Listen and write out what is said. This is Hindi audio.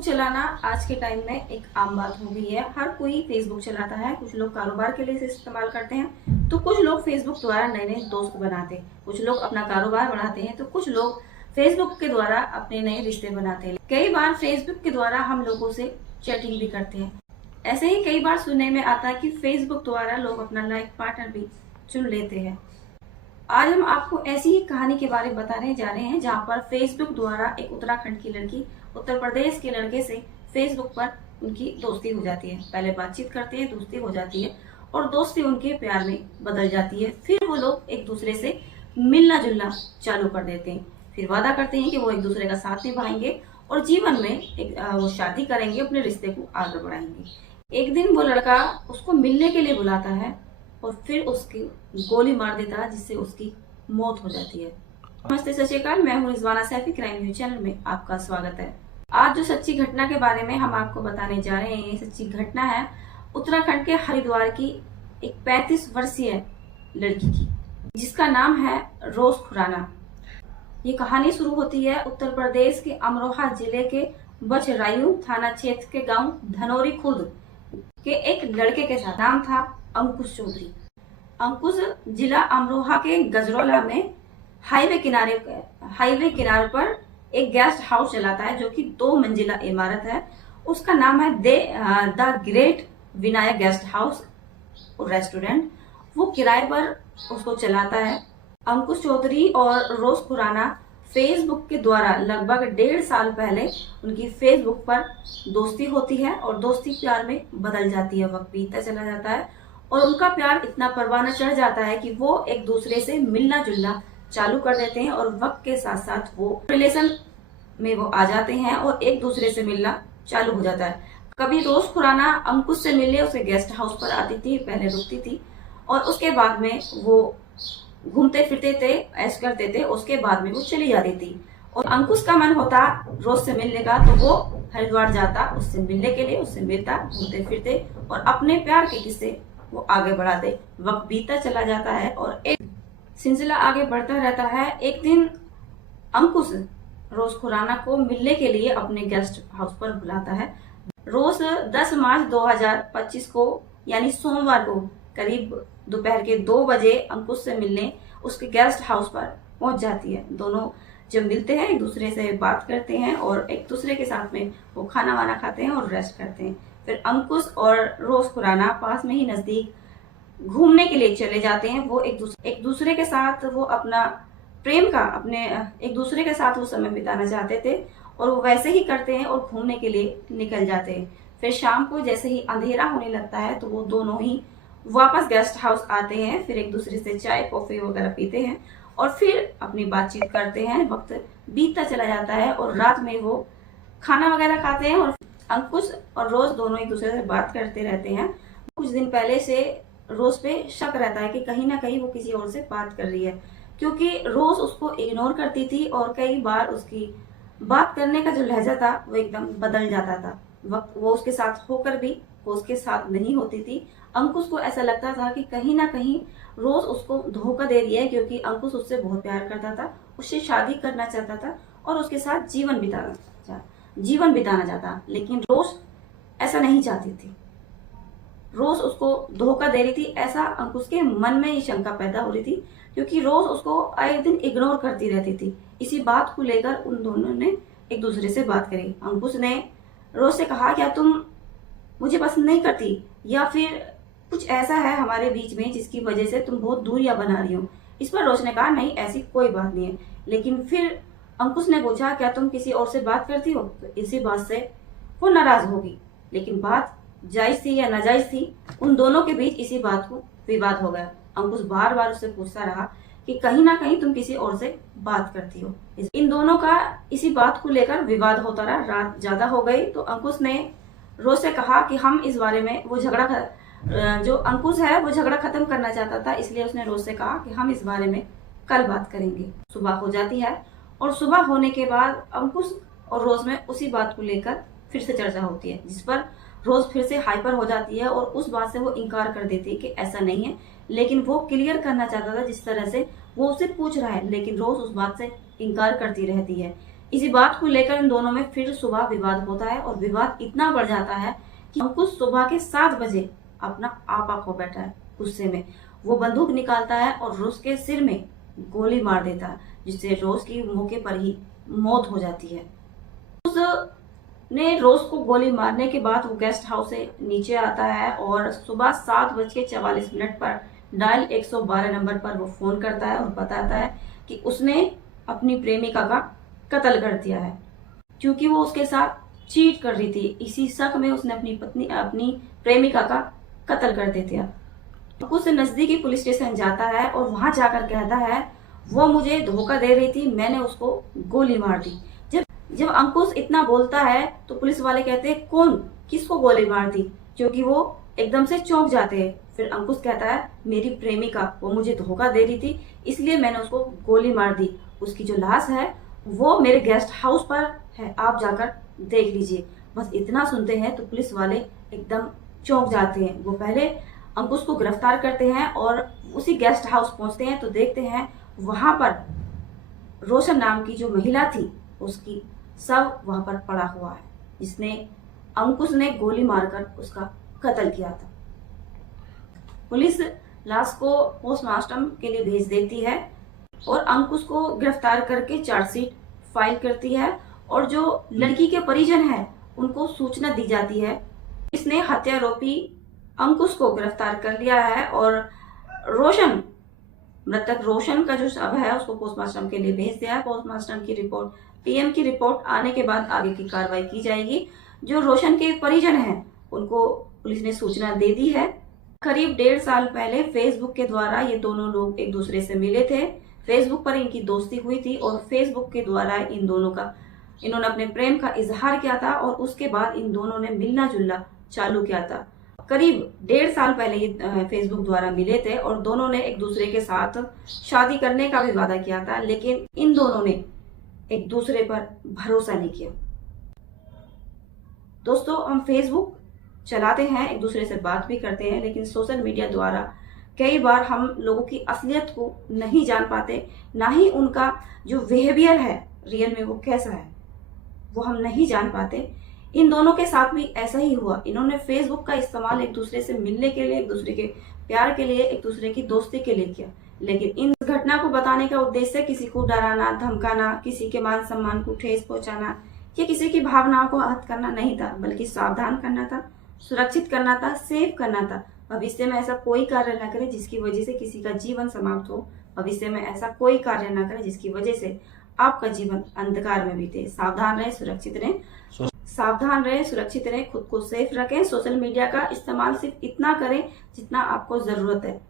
फेसबुक चलाना आज के टाइम में एक आम बात हो गई है। हर कोई फेसबुक चलाता है। कुछ लोग कारोबार के लिए इसे इस्तेमाल करते हैं, तो कुछ लोग फेसबुक द्वारा नए नए दोस्त बनाते हैं, कुछ लोग अपना कारोबार बढ़ाते हैं, तो कुछ लोग फेसबुक के द्वारा अपने नए रिश्ते बनाते हैं। कई बार फेसबुक के द्वारा हम लोगों से चैटिंग भी करते हैं। ऐसे ही कई बार सुनने में आता है कि फेसबुक द्वारा लोग अपना लाइफ पार्टनर भी चुन लेते हैं। आज हम आपको ऐसी ही कहानी के बारे में बताने जा रहे हैं, जहां पर फेसबुक द्वारा एक उत्तराखंड की लड़की उत्तर प्रदेश के लड़के से फेसबुक पर उनकी दोस्ती हो जाती है। पहले बातचीत करते हैं, दोस्ती हो जाती है और दोस्ती उनके प्यार में बदल जाती है। फिर वो लोग एक दूसरे से मिलना जुलना चालू कर देते हैं। फिर वादा करते हैं कि वो एक दूसरे का साथ निभाएंगे और जीवन में वो शादी करेंगे, अपने रिश्ते को आगे बढ़ाएंगे। एक दिन वो लड़का उसको मिलने के लिए बुलाता है और फिर उसकी गोली मार देता है, जिससे उसकी मौत हो जाती है। नमस्ते, सत श्री अकाल। मैं हूँ Rizwana Saifi. Crime news channel में आपका स्वागत है। आज जो सच्ची घटना के बारे में हम आपको बताने जा रहे हैं, ये सच्ची घटना है उत्तराखंड के हरिद्वार की एक 35 वर्षीय लड़की की, जिसका नाम है रोज खुराना। ये कहानी शुरू होती है उत्तर प्रदेश के अमरोहा जिले के बछरायू थाना क्षेत्र के गांव धनौरी खुर्द के एक लड़के के साथ। नाम था अंकुश चौधरी। अंकुश जिला अमरोहा के गजरौला में हाईवे किनारे पर एक गेस्ट हाउस चलाता है, जो कि 2 मंजिला इमारत है। उसका नाम है the great Vinayak guest house और रेस्टोरेंट। वो किराए पर उसको चलाता है। अंकुश चौधरी और रोज खुराना फेसबुक के द्वारा लगभग 1.5 साल पहले उनकी फेसबुक पर दोस्ती होती है और दोस्ती प्यार में बदल जाती है। वक्त बीतता चला जाता है और उनका प्यार इतना परवाना चढ़ जाता है कि वो एक दूसरे से मिलना जुलना चालू कर देते हैं और वक्त के साथ साथ वो रिलेशन में वो आ जाते हैं और एक दूसरे से मिलना चालू हो जाता है। कभी रोज खुराना अंकुश से मिलने उसे गेस्ट हाउस पर आती थी, पहले रुकती थी और उसके बाद में वो घूमते फिरते थे, ऐश करते थे। उसके बाद में वो चली जाती थी और अंकुश का मन होता रोज से मिलने का, तो वो हरिद्वार जाता उससे मिलने के लिए, उससे मिलता, घूमते फिरते और अपने प्यार के किस्से वो आगे बढ़ाते। वक्त बीतता चला जाता है और एक सिलसिला आगे बढ़ता रहता है। एक दिन अंकुश रोज खुराना को मिलने के लिए अपने गेस्ट हाउस पर बुलाता है। रोज 10 मार्च 2025 को यानी सोमवार को करीब दोपहर के 2 बजे अंकुश से मिलने उसके गेस्ट हाउस पर पहुंच जाती है। दोनों जब मिलते हैं, एक दूसरे से बात करते हैं और एक दूसरे के साथ में वो खाना वाना खाते हैं और रेस्ट करते हैं। फिर अंकुश और रोज खुराना पास में ही नजदीक घूमने के लिए चले जाते हैं। वो एक दूसरे के साथ वो अपना प्रेम का एक दूसरे के साथ वो समय बिताना चाहते थे और वो वैसे ही करते हैं और घूमने के लिए निकल जाते हैं। फिर शाम को जैसे ही अंधेरा होने लगता है तो वो दोनों ही वापस गेस्ट हाउस आते हैं। फिर एक दूसरे से चाय कॉफी वगैरह पीते हैं और फिर अपनी बातचीत करते हैं। वक्त बीतता चला जाता है और रात में वो खाना वगैरह खाते हैं और अंकुश और रोज दोनों एक दूसरे से बात करते रहते हैं। कुछ दिन पहले से रोज पे शक रहता है कि कहीं ना कहीं वो किसी और से बात कर रही है, क्योंकि रोज उसको इग्नोर करती थी और कई बार उसकी बात करने का जो लहजा था वो एकदम बदल जाता था। वक्त वो उसके साथ होकर भी वो उसके साथ नहीं होती थी। अंकुश को ऐसा लगता था कि कहीं ना कहीं रोज उसको धोखा दे रही है, क्योंकि अंकुश उससे बहुत प्यार करता था, उससे शादी करना चाहता था और उसके साथ जीवन बिताना चाहता। लेकिन रोज ऐसा नहीं चाहती थी। रोज उसको धोखा दे रही थी, ऐसा अंकुश के मन में ही शंका पैदा हो रही थी, क्योंकि रोज उसको आए दिन इग्नोर करती रहती थी। इसी बात को लेकर उन दोनों ने एक दूसरे से बात करी। अंकुश ने रोज से कहा, क्या तुम मुझे पसंद नहीं करती, या फिर कुछ ऐसा है हमारे बीच में जिसकी वजह से तुम बहुत दूरियां बना रही हो। इस पर रोज ने कहा, नहीं ऐसी कोई बात नहीं है। लेकिन फिर अंकुश ने पूछा, क्या तुम किसी और से बात करती हो? तो इसी बात से वो नाराज होगी। लेकिन बात जायज थी या नाजायज थी, उन दोनों के बीच इसी बात को विवाद हो गया। अंकुश बार बार उससे पूछता रहा कि कहीं ना कहीं तुम किसी और से बात करती हो। इन दोनों का इसी बात को लेकर विवाद होता रहा। रात ज्यादा हो गई तो अंकुश ने रोज से कहा कि हम इस बारे में जो अंकुश है वो झगड़ा खत्म करना चाहता था, इसलिए उसने रोज से कहा कि हम इस बारे में कल बात करेंगे। सुबह हो जाती है और सुबह होने के बाद अंकुश और रोज में उसी बात को लेकर फिर से चर्चा होती है, जिस पर रोज फिर से हाइपर हो जाती है और उस बात से वो इनकार कर देती है कि ऐसा नहीं है। लेकिन वो क्लियर करना चाहता था, जिस तरह से वो उससे पूछ रहा है, लेकिन रोज उस बात से इनकार करती रहती है। इसी बात को लेकर इन दोनों में फिर सुबह विवाद होता है और विवाद इतना बढ़ जाता है कि अंकुश सुबह के 7 बजे अपना आपा खो बैठा है। गुस्से में वो बंदूक निकालता है और रोज के सिर में गोली मार देता है, जिससे रोज की मौके पर ही मौत हो जाती है। उसने रोज को गोली मारने के बाद वो गेस्ट हाउस से नीचे आता है और सुबह 7:44 पर डायल 112 नंबर पर वो फोन करता है और बताता है कि उसने अपनी प्रेमिका का कत्ल कर दिया है, क्योंकि वो उसके साथ चीट कर रही थी। इसी शक में उसने अपनी प्रेमिका का कत्ल कर दिया। कुछ नजदीकी पुलिस स्टेशन जाता है और वहां जाकर कहता है वो मुझे धोखा दे रही थी, मैंने उसको गोली मार दी। जब अंकुश इतना बोलता है तो पुलिस वाले कहते हैं कौन, किसको गोली मार दी, क्योंकि वो एकदम से चौंक जाते हैं। फिर अंकुश कहता है मेरी प्रेमिका, वो मुझे धोखा दे रही थी, इसलिए मैंने उसको गोली मार दी। उसकी जो लाश है वो मेरे गेस्ट हाउस पर है, आप जाकर देख लीजिए। बस इतना सुनते हैं तो पुलिस वाले एकदम चौंक जाते हैं। वो पहले अंकुश को गिरफ्तार करते हैं और उसी गेस्ट हाउस पहुंचते हैं तो देखते हैं वहां पर रोशन नाम की जो महिला थी उसकी शव वहां पर पड़ा हुआ है, जिसने अंकुश ने गोली मारकर उसका कत्ल किया था। पुलिस लाश को पोस्टमार्टम के लिए भेज देती है और अंकुश को गिरफ्तार करके चार्जशीट फाइल करती है और जो लड़की के परिजन हैं उनको सूचना दी जाती है। इसने हत्यारोपी अंकुश को गिरफ्तार कर लिया है और मृतक रोशन का जो शव है उसको पोस्टमार्टम के लिए भेज दिया है। पोस्टमार्टम की रिपोर्ट, पीएम की रिपोर्ट आने के बाद आगे की कार्रवाई की जाएगी। जो रोशन के परिजन हैं उनको पुलिस ने सूचना दे दी है। करीब 1.5 साल पहले फेसबुक के द्वारा ये दोनों लोग एक दूसरे से मिले थे। फेसबुक पर इनकी दोस्ती हुई थी और फेसबुक के द्वारा इन्होंने अपने प्रेम का इजहार किया था और उसके बाद इन दोनों ने मिलना जुलना चालू किया था। करीब 1.5 साल पहले ये फेसबुक द्वारा मिले थे और दोनों ने एक दूसरे के साथ शादी करने का भी वादा किया था, लेकिन इन दोनों ने एक दूसरे पर भरोसा नहीं किया। दोस्तों, हम फेसबुक चलाते हैं, एक दूसरे से बात भी करते हैं, लेकिन सोशल मीडिया द्वारा कई बार हम लोगों की असलियत को नहीं जान पाते, ना ही उनका जो बिहेवियर है रियल में वो कैसा है वो हम नहीं जान पाते। इन दोनों के साथ भी ऐसा ही हुआ। इन्होंने फेसबुक का इस्तेमाल एक दूसरे से मिलने के लिए, एक दूसरे के प्यार के लिए, एक दूसरे की दोस्ती के लिए किया, लेकिन इन घटना को बताने का उद्देश्य किसी को डराना, धमकाना, किसी के मान सम्मान को ठेस पहुंचाना या किसी की भावनाओं को आहत करना नहीं था, बल्कि सावधान करना था, सुरक्षित करना था, सेव करना था। भविष्य में ऐसा कोई कार्य न करें जिसकी वजह से किसी का जीवन समाप्त हो। भविष्य में ऐसा कोई कार्य न करें जिसकी वजह से आपका जीवन अंधकार में बीते। सावधान रहें, सुरक्षित रहें, खुद को सेफ रखें। सोशल मीडिया का इस्तेमाल सिर्फ इतना करें जितना आपको जरूरत है।